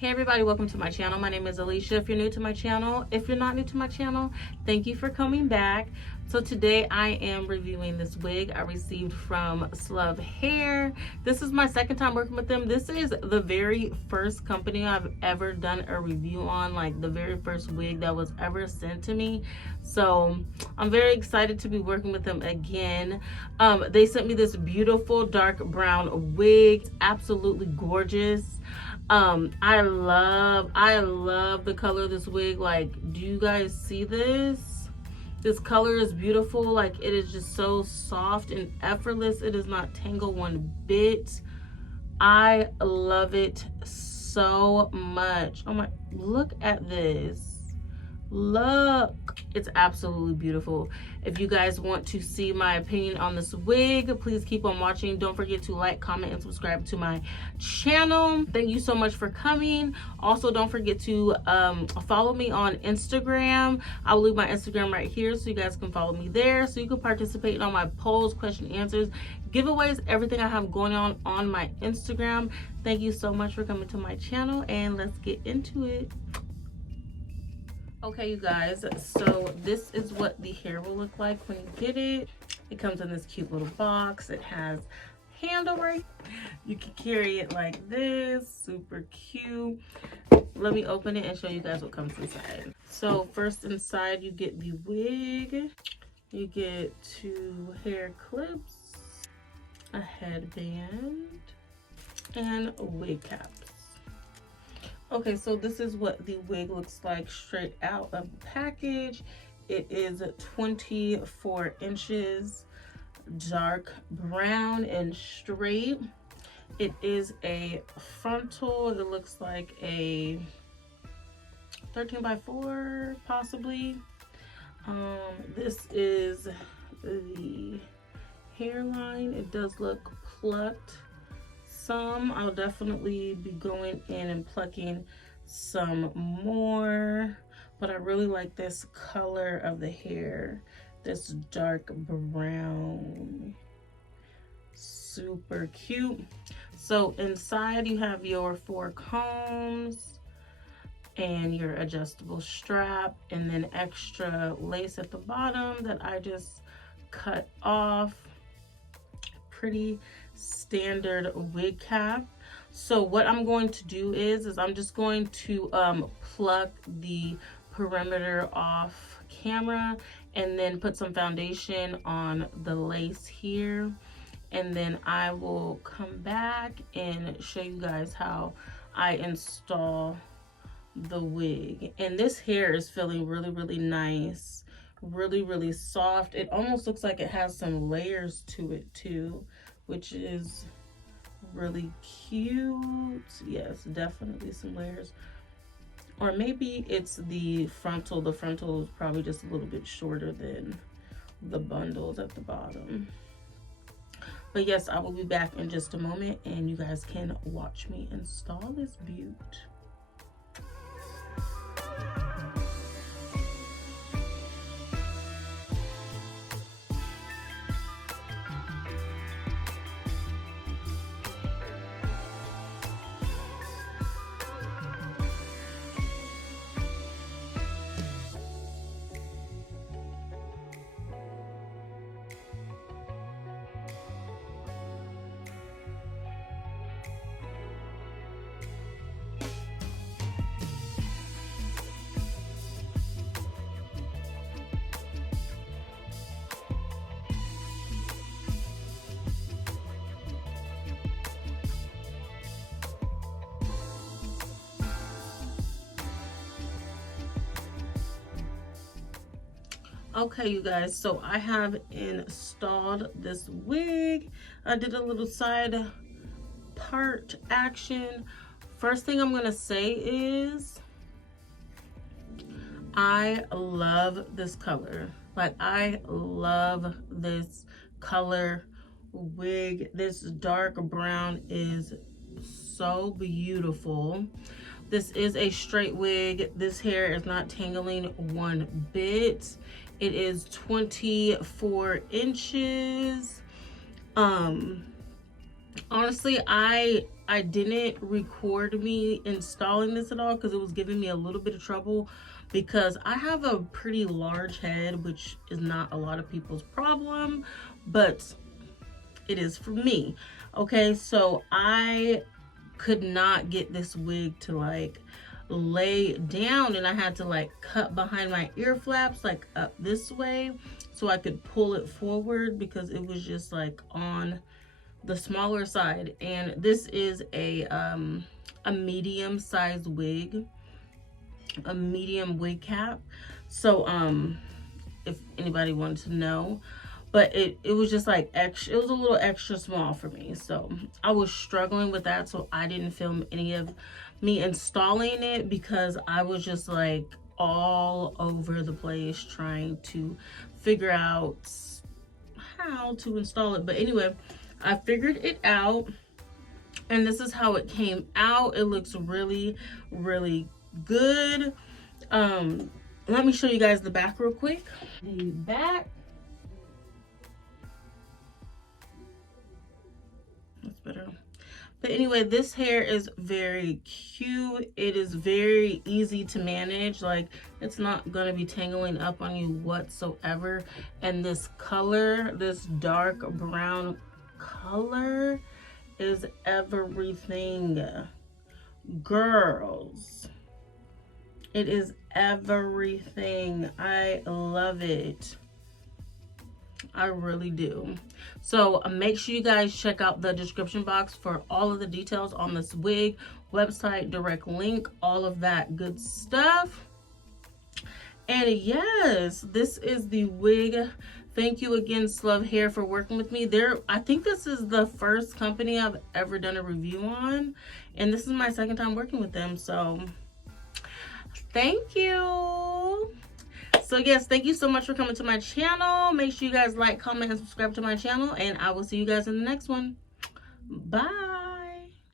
Hey everybody, welcome to my channel. My name is Alicia. If you're new to my channel, if you're not new to my channel, thank you for coming back. So today I am reviewing this wig I received from Slove Hair. This is my second time working with them. This is the very first company I've ever done a review on, like the very first wig that was ever sent to me. So I'm very excited to be working with them again. They sent me this beautiful dark brown wig. It's absolutely gorgeous. I love the color of this wig. Like, do you guys see this? This color is beautiful. Like, it is just so soft and effortless. It does not tangle one bit. I love it so much. Oh my, look at this. Look, it's absolutely beautiful. If you guys want to see my opinion on this wig, please keep on watching. Don't forget to like, comment, and subscribe to my channel. Thank you so much for coming. Also, don't forget to follow me on Instagram. I'll leave my Instagram right here so you guys can follow me there, so you can participate on my polls, question answers, giveaways, everything I have going on my Instagram. Thank you so much for coming to my channel, and let's get into it. Okay, you guys, so this is what the hair will look like when you get it. It comes in this cute little box. It has handle right. You can carry it like this, super cute. Let me open it and show you guys what comes inside. So first inside you get the wig, you get 2 hair clips, a headband, and wig caps. Okay, so this is what the wig looks like straight out of the package. It is 24 inches, dark brown and straight. It is a frontal. It looks like a 13x4 possibly. This is the hairline. It does look plucked. I'll definitely be going in and plucking some more, but I really like this color of the hair, this dark brown, super cute. So inside you have your 4 combs and your adjustable strap, and then extra lace at the bottom that I just cut off. Pretty standard wig cap. So what I'm going to do is I'm just going to pluck the perimeter off camera and then put some foundation on the lace here, and then I will come back and show you guys how I install the wig. And this hair is feeling really nice, really soft. It almost looks like it has some layers to it too, which is really cute. Yes, definitely some layers. Or maybe it's the frontal. The frontal is probably just a little bit shorter than the bundles at the bottom. But yes, I will be back in just a moment and you guys can watch me install this beaut. Okay, you guys, so I have installed this wig. I did a little side part action. First thing I'm gonna say is I love this color. Like, I love this color wig. This dark brown is so beautiful. This is a straight wig. This hair is not tangling one bit. It is 24 inches. Honestly, I I didn't record me installing this at all because it was giving me a little bit of trouble, because I have a pretty large head, which is not a lot of people's problem, but it is for me. Okay, so I could not get this wig to like lay down, and I had to like cut behind my ear flaps like up this way so I could pull it forward, because it was just like on the smaller side. And this is a medium sized wig, a medium wig cap. So if anybody wanted to know, but it was just like extra, it was a little extra small for me, so I was struggling with that. So I didn't film any of me installing it, because I was just like all over the place trying to figure out how to install it. But anyway, I figured it out, and this is how it came out. It looks really, really good. Let me show you guys the back real quick. The back, that's better. But anyway, this hair is very cute. It is very easy to manage. Like, it's not gonna be tangling up on you whatsoever. And this color, this dark brown color, is everything, girls. It is everything. I love it. I really do. So make sure you guys check out the description box for all of the details on this wig, website, direct link, all of that good stuff. And yes, this is the wig. Thank you again, Slove Hair, for working with me. I think this is the first company I've ever done a review on, and this is my second time working with them, so thank you. So yes, thank you so much for coming to my channel. Make sure you guys like, comment, and subscribe to my channel, and I will see you guys in the next one. Bye.